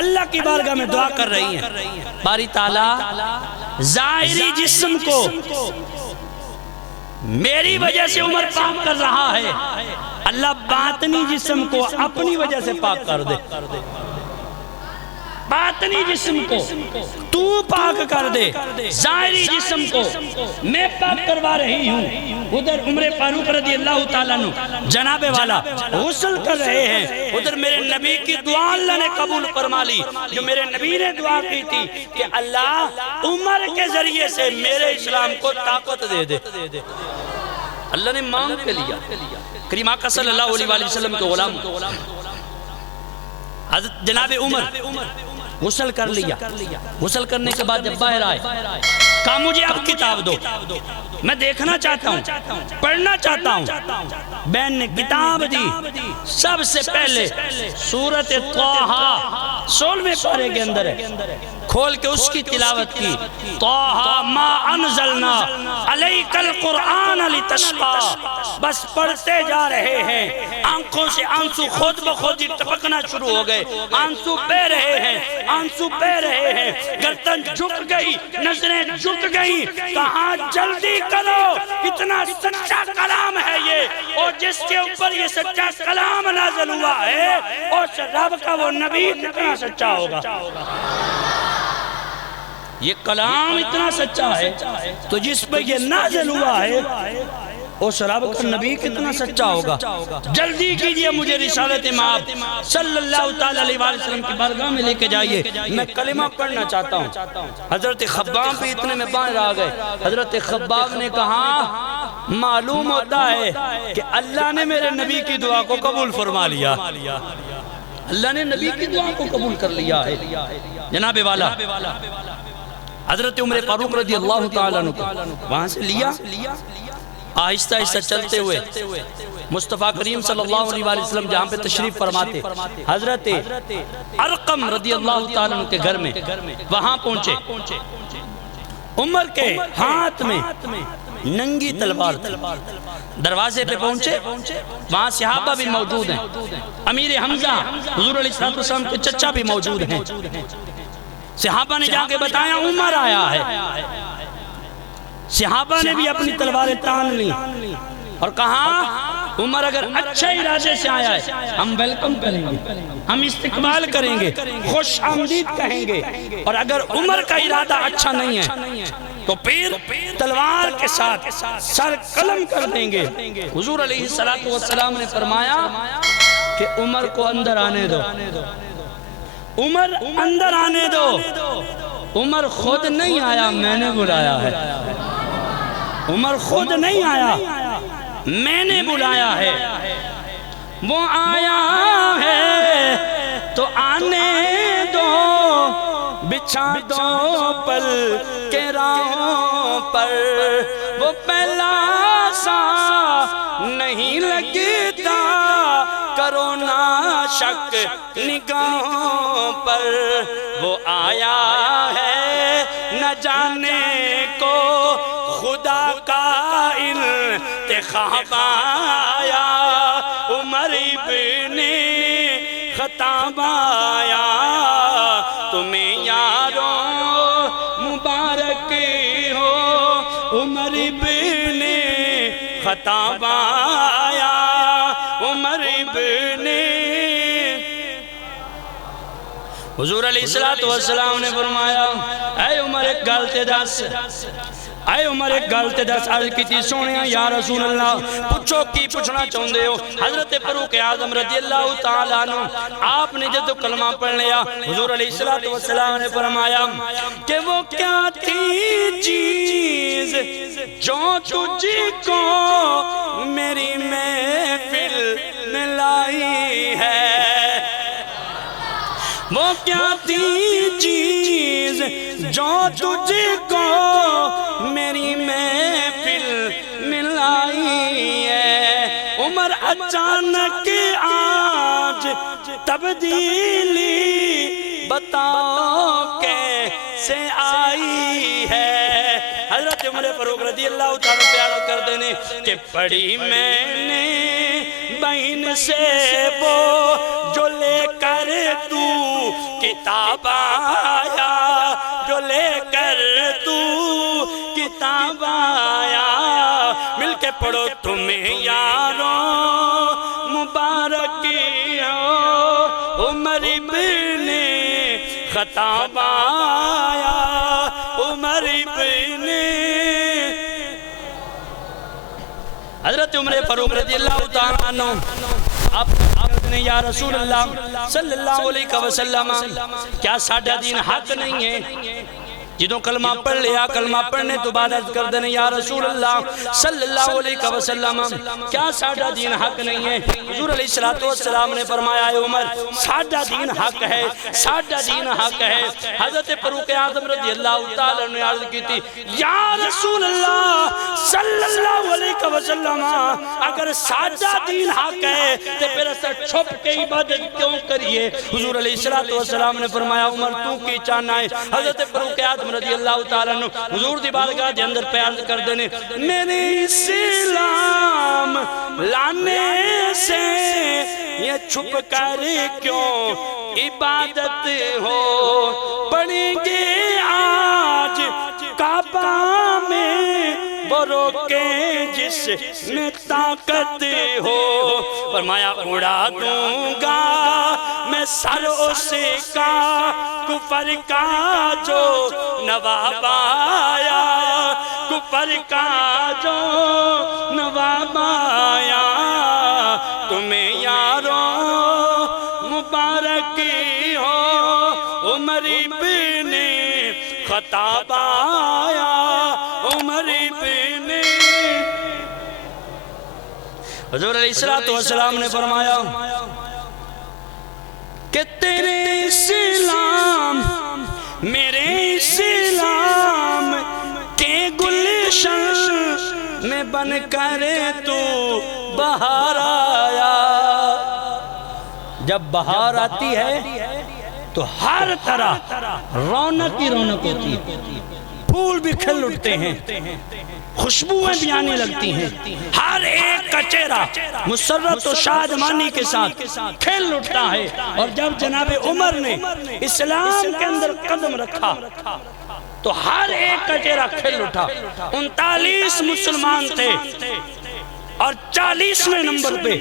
اللہ کی بارگاہ میں دعا کر رہی ہیں باری تعالیٰ ظاہری جسم کو میری وجہ سے عمر پاک کر رہا ہے، اللہ باطنی جسم کو اپنی وجہ سے پاک کر دے، باطنی جسم کو تو پاک کر دے، ظاہری جسم کو میں پاک کروا رہی ہوں۔ ادھر عمر فاروق رضی اللہ تعالیٰ عنہ جناب والا غسل کر رہے ہیں، ادھر میرے نبی کی دعا اللہ نے قبول فرما لی، جو میرے نبی نے دعا کی تھی کہ اللہ عمر کے ذریعے سے میرے اسلام کو طاقت دے دے۔ اللہ نے مانگ کے لیا۔ کریم آقا صلی اللہ علیہ وسلم کے غلام حضرت جناب عمر غسل کر لیا، غسل کرنے کے بعد جب باہر آئے کہا مجھے اب کتاب دو، میں دیکھنا چاہتا ہوں، پڑھنا چاہتا ہوں۔ بہن نے کتاب دی، سب سے پہلے سورۃ طٰہٰ 16ویں پارے کے اندر ہے، کھول کے اس کی تلاوت کی، طٰہٰ ما انزلنا علیک القرآن لتشقیٰ، بس پڑھتے جا رہے ہیں، آنکھوں سے آنسو خود بخود ہی ٹپکنا شروع ہو گئے، آنسو بہ رہے ہیں، آنسو بہ رہے ہیں، گردن جھک گئی، نظریں جھک گئیں، کہاں جلدی کرو، اتنا سچا کلام ہے یہ، اور جس کے اوپر یہ سچا کلام نازل ہوا ہے اس رب کا وہ نبی کتنا سچا ہوگا۔ یہ کلام اتنا سچا ہے تو جس پہ یہ نازل ہوا ہے اس رب کا نبی کتنا سچا ہوگا۔ جلدی کیجئے مجھے رسالت مآب صلی اللہ علیہ وسلم کی بارگاہ میں لے کے جائیے، میں کلمہ پڑھنا چاہتا ہوں۔ حضرت خباب بھی اتنے میں باہر آ گئے۔ حضرت خباب نے کہا معلوم ہوتا ہے کہ اللہ نے میرے نبی کی دعا کو قبول فرما لیا، اللہ نے نبی کی دعا کو قبول کر لیا ہے۔ جناب والا حضرت عمر فاروق رضی اللہ تعالیٰ عنہ وہاں سے لیا، آہستہ آہستہ چلتے ہوئے مصطفیٰ کریم صلی اللہ علیہ وسلم جہاں پہ تشریف فرماتے حضرت ارقم رضی اللہ تعالیٰ عنہ کے گھر میں وہاں پہنچے۔ عمر کے ہاتھ میں ننگی تلوار تھی، دروازے پہ پہنچے، وہاں صحابہ بھی موجود ہیں، امیر حمزہ حضور علیہ السلام کے چچا بھی موجود ہیں۔ صحابہ نے جا کے بتایا عمر آیا ہے، صحابہ نے بھی اپنی تلواریں تان لی اور کہا عمر اگر اچھے ارادے سے آیا ہے ہم ویلکم کریں گے، ہم استقبال کریں گے، خوش آمدید کہیں گے، اور اگر عمر کا ارادہ اچھا نہیں ہے تو پھر تلوار کے ساتھ سر قلم کر دیں گے۔ حضور علیہ السلام نے فرمایا کہ عمر کو اندر آنے دو، عمر اندر آنے دو۔ عمر خود نہیں آیا، میں نے بلایا ہے، عمر خود نہیں آیا، میں نے بلایا ہے۔ وہ آیا ہے تو آنے دو، بچھا دو پل کے راہوں پر، وہ پہلا سا نہیں لگتا، کرو نا شک نگاہوں پر، وہ آیا ہے نہ جانے کو خدا کا انتخاب آیا، عمر ابن خطاب آیا، تمہیں یاروں مبارک ہو، عمر ابن خطاب آیا، عمر ابن۔ حضور علیہ السلام نے فرمایا اے عمر ایک گل تے دس، اے عمر ایک گل تے دس۔ عرض کی تھی سونیا یا رسول اللہ پوچھو کی پوچھنا چاہندے ہو۔ حضرت فاروق اعظم رضی اللہ تعالیٰ عنہ آپ نے جب کلمہ پڑھ لیا حضور علیہ السلام نے فرمایا کہ وہ کیا تھی چیز جو تجھ کو میری محفل میں لائی ہے، وہ کیا تھی چیز جو تجھ کو میری محفل میں لائی ہے۔ عمر اچانک آج تبدیلی بتاؤ کیسے آئی ہے۔ حضرت عمر فاروق رضی اللہ تعالیٰ پیار کر دینے کہ پڑھی میں نے بہن سے وہ جو لے کر تو کتاب آیا، جو لے کر تو کتاب آیا، مل کے پڑھو تمہیں یاروں مبارک ہو، عمر ابن خطاب آیا، عمر ابن۔ حضرت عمر فاروق رضی اللہ تعالیٰ عنہ آپ نے یا رسول اللہ صلی اللہ علیہ وسلم کیا ساڈا دین حق نہیں ہے؟ جدوں کلمہ پڑھ لیا، کلمہ پڑھنے تو بعد عرض کر دینے یا رسول اللہ صلی اللہ علیہ وسلم کیا ساڈا دین حق نہیں ہے؟ حضور علیہ السلام نے فرمایا اے عمر ساڈا دین حق ہے، ساڈا دین حق ہے۔ حضرت فاروق اعظم رضی اللہ تعالیٰ نے عرض کی تھی یا رسول اللہ صلی اللہ علیہ وسلم اگر ساڈا دین حق ہے تو پھر اسا چھپ کے عبادت کیوں کریے؟ حضور علیہ السلام نے فرمایا عمر تو کی چاہنا ہے؟ حضرت فاروق اعظم رضی اللہ تعالیٰ عنہ حضور دی بارگاہ دے اندر پیار کر دینے میرے اسلام لانے سے یہ چھپ کر کیوں عبادت ہو پڑیں گے آج کعبہ میں وہ روکے جس میں طاقت ہو۔ فرمایا اڑا دوں گا میں سر اس کا کفر کا جو نواب آیا، کفر کا جو نواب آیا، تمہیں یاروں مبارک ہو عمر ابن خطاب آیا، عمر ابن۔ حضور علیہ السلام نے فرمایا کہ تیرے اسلام میرے اسلام کے گلشن میں بن کر تو بہار آیا۔ جب بہار آتی ہے تو ہر طرح رونق ہی رونق ہوتی ہے، پھول بھی کھل اٹھتے ہیں، خوشبوئیں بھی آنے لگتی ہیں، ہر ایک کا چہرہ مسرت و شادمانی کے ساتھ کھل اٹھتا ہے۔ اور جب جناب عمر نے اسلام کے اندر قدم رکھا تو ہر ایک کا چہرہ کھل اٹھا۔ 39 مسلمان تھے اور 40ویں نمبر پہ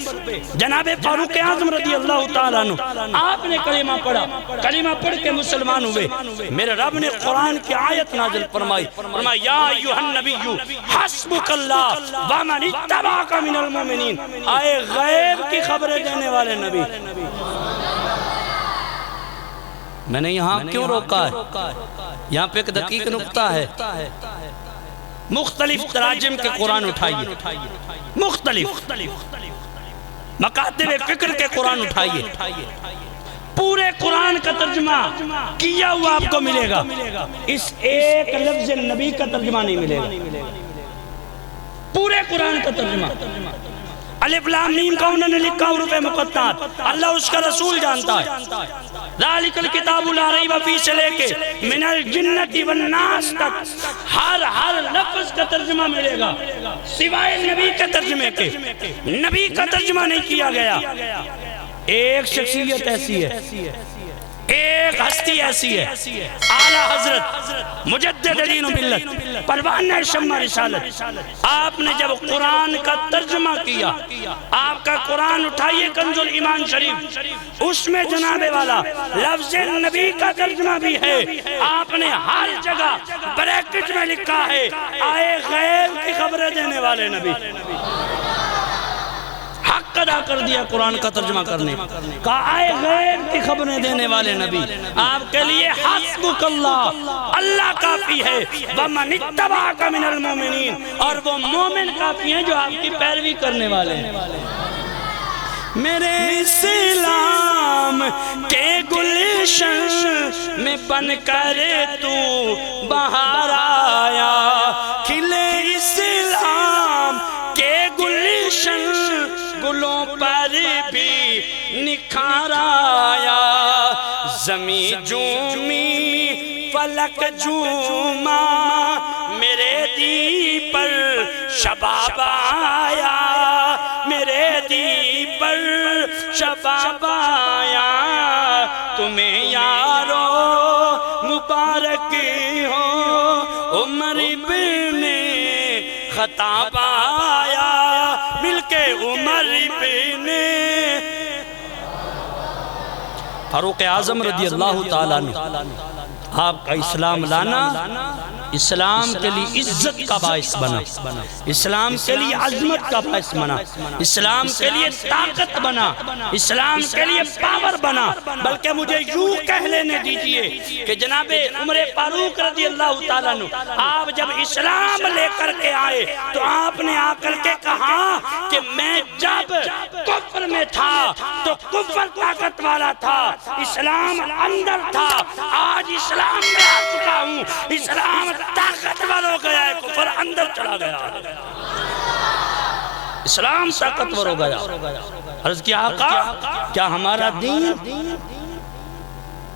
جناب فاروق اعظم رضی اللہ تعالیٰ عنہ آپ نے کلمہ پڑھا، کلمہ پڑھ کے مسلمان ہوئے۔ میرے رب نے قرآن کی آیت نازل فرمائی، فرمایا یا ایھا النبی حسبک اللہ ومن اتبعک من المؤمنین۔ آئے غیب کی خبریں دینے والے نبی۔ میں نے یہاں کیوں روکا ہے؟ یہاں پہ ایک دقیق نقطہ ہے۔ مختلف تراجم کے قرآن اٹھائیے، مختلف مکاتب فکر کے قرآن اٹھائیے، پورے قرآن کا ترجمہ کیا ہوا آپ کو ملے گا، اس ایک لفظ نبی کا ترجمہ نہیں ملے گا۔ پورے قرآن کا ترجمہ الف لام میم کا انہوں نے لکھا حروف مقطعات، اللہ اس کا رسول جانتا ہے۔ ذالک الکتاب لا ریب فیہ سے لے کے من الجنۃ والناس تک ہر لفظ کا ترجمہ ملے گا سوائے نبی کے ترجمے کے۔ نبی کا ترجمہ نہیں کیا گیا۔ ایک شخصیت ایسی ہے، ایک ہستی ایسی ہے، اعلیٰ حضرت مجدد دین و ملت پروانہ شمع رسالت۔ آپ نے جب قرآن کا ترجمہ کیا، آپ کا قرآن اٹھائیے کنز الایمان شریف، اس میں جناب والا لفظ نبی کا ترجمہ بھی ہے۔ آپ نے ہر جگہ بریکٹ میں لکھا ہے آئے غیب کی خبریں دینے والے نبی۔ حق ادا کر دیا قرآن کا ترجمہ کرنے کا، آئے غیب کی خبریں دینے والے نبی۔ آپ کے لیے حسبک اللہ، اللہ کافی ہے، ومن اتبعک من المؤمنین، اور وہ مومن کافی ہیں جو آپ کی پیروی کرنے والے ہیں۔ میرے اسلام کے گلشن میں بن کر تو بہار آیا، کھلے اسلام کے گلشن گلوں پر بھی نکھار آیا، زمین جھومی فلک جھوما، میرے دی پر شباب آیا، میرے دی پر شباب آیا، تمہیں یارو مبارک ہو عمر ابن خطاب آیا، مل کے عمر ابن۔ فاروق اعظم رضی اللہ تعالیٰ عنہ آپ کا اسلام لانا اسلام کے لیے عزت کا باعث بنا، اسلام کے لیے عظمت کا باعث بنا، اسلام کے لیے طاقت بنا، اسلام کے لیے پاور بنا۔ بلکہ مجھے یوں کہہ لینے دیجئے کہ جناب عمر فاروق رضی اللہ تعالیٰ عنہ آپ جب اسلام لے کر کے آئے تو آپ نے آ کر کے کہا کہ میں جب کفر میں تھا تو کفر طاقت والا تھا، اسلام اندر تھا، آج اسلام میں آ چکا ہوں، اسلام طاقتور ہو گیا ہے، کفر اندر چلا گیا ہے، اسلام طاقتور ہو گیا۔ عرض کیا آقا کیا ہمارا دین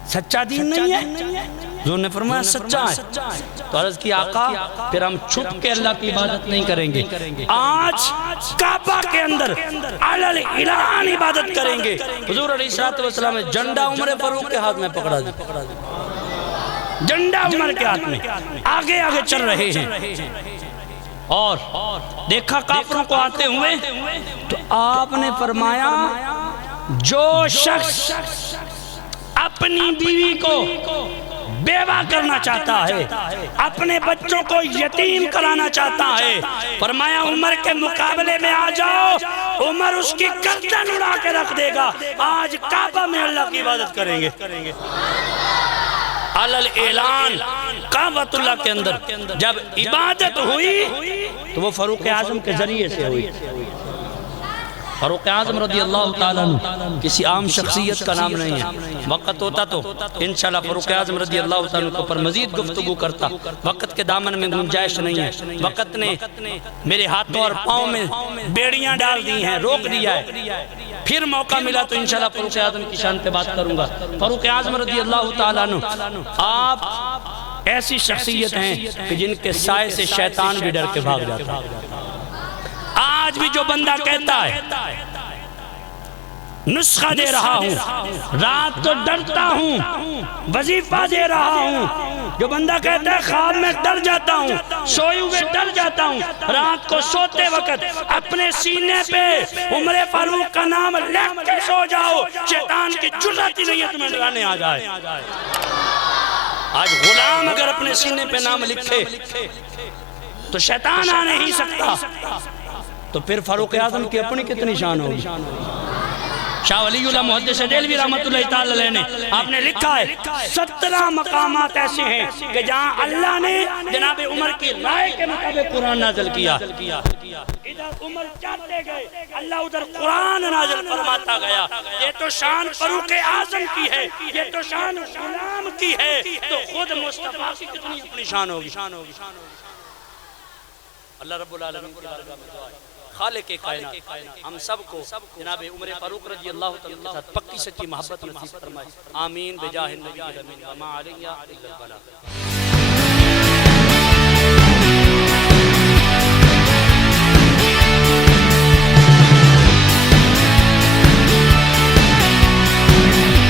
سچا دین نہیں ہے؟ حضور نے فرمایا سچا ہے۔ تو عرض کی آقا پھر ہم چھپ کے اللہ کی عبادت نہیں کریں گے، آج کعبہ کے اندر علل اعلان عبادت کریں گے۔ حضور علیہ السلام نے جھنڈا عمر فاروق کے ہاتھ میں پکڑا دیا، جھنڈا عمر کے ہاتھ میں، آگے آگے چل رہے ہیں، اور دیکھا کافروں کو آتے ہوئے تو آپ نے فرمایا جو شخص اپنی بیوی کو بیوہ کرنا چاہتا ہے، اپنے بچوں کو یتیم کرانا چاہتا ہے، فرمایا عمر کے مقابلے میں آ جاؤ، عمر اس کی گردن اڑا کے رکھ دے گا۔ آج کعبہ میں اللہ کی عبادت کریں گے، علل اعلان کعبۃ اللہ کے اندر جب عبادت ہوئی تو وہ فاروق اعظم کے ذریعے سے ہوئی۔ فاروق اعظم رضی اللہ تعالیٰ عنہ کسی عام شخصیت کا نام نہیں ہے، وقت ہوتا تو انشاءاللہ فاروق اعظم رضی اللہ تعالیٰ عنہ پر مزید گفتگو کرتا، وقت کے دامن میں گنجائش نہیں ہے، وقت نے میرے ہاتھوں اور پاؤں میں بیڑیاں ڈال دی ہیں، روک دیا ہے، پھر موقع ملا تو انشاءاللہ فاروق اعظم کی شان پہ بات کروں گا۔ فاروق اعظم رضی اللہ تعالیٰ عنہ آپ ایسی شخصیت ہیں کہ جن کے سائے سے شیطان بھی ڈر کے بھاگ جاتا ہے۔ آج بھی جو بندہ کہتا ہے نسخہ دے رہا ہوں، رات تو ڈرتا ہوں، وظیفہ دے رہا ہوں، جو بندہ کہتا ہے خواب میں ڈر جاتا ہوں، سوئے ہوئے ڈر جاتا ہوں، رات کو سوتے وقت اپنے سینے پہ عمر فاروق کا نام لکھ کے سو جاؤ، شیطان کی جرات ہی نہیں ہے تمہیں ڈرانے آ جائے۔ آج غلام اگر اپنے سینے پہ نام لکھے تو شیطان آ نہیں سکتا، تو پھر فاروق اعظم کی اپنی کتنی شان ہوگی۔ شاہ ولی اللہ محدث دہلوی رحمۃ اللہ تعالی علیہ نے آپ نے لکھا ہے 17 مقامات ایسے ہیں کہ جہاں اللہ نے جناب عمر کی رائے کے مطابق قرآن نازل کیا، ادھر عمر چاہتے گئے اللہ ادھر قرآن نازل فرماتا گیا۔ یہ تو شان فاروق اعظم کی ہے، یہ تو شان غلام کی ہے، تو خود مصطفیٰ کی کتنی اپنی شان ہوگی۔ اللہ رب العالمین کی بارگاہ میں دعا ہے، خالق کائنات ہم سب کو جناب عمر فاروق رضی اللہ تعالیٰ کے ساتھ پکی سچی محبت نصیب فرمائے، آمین بجاہ النبی الامین وما علیہ الا البلاغ۔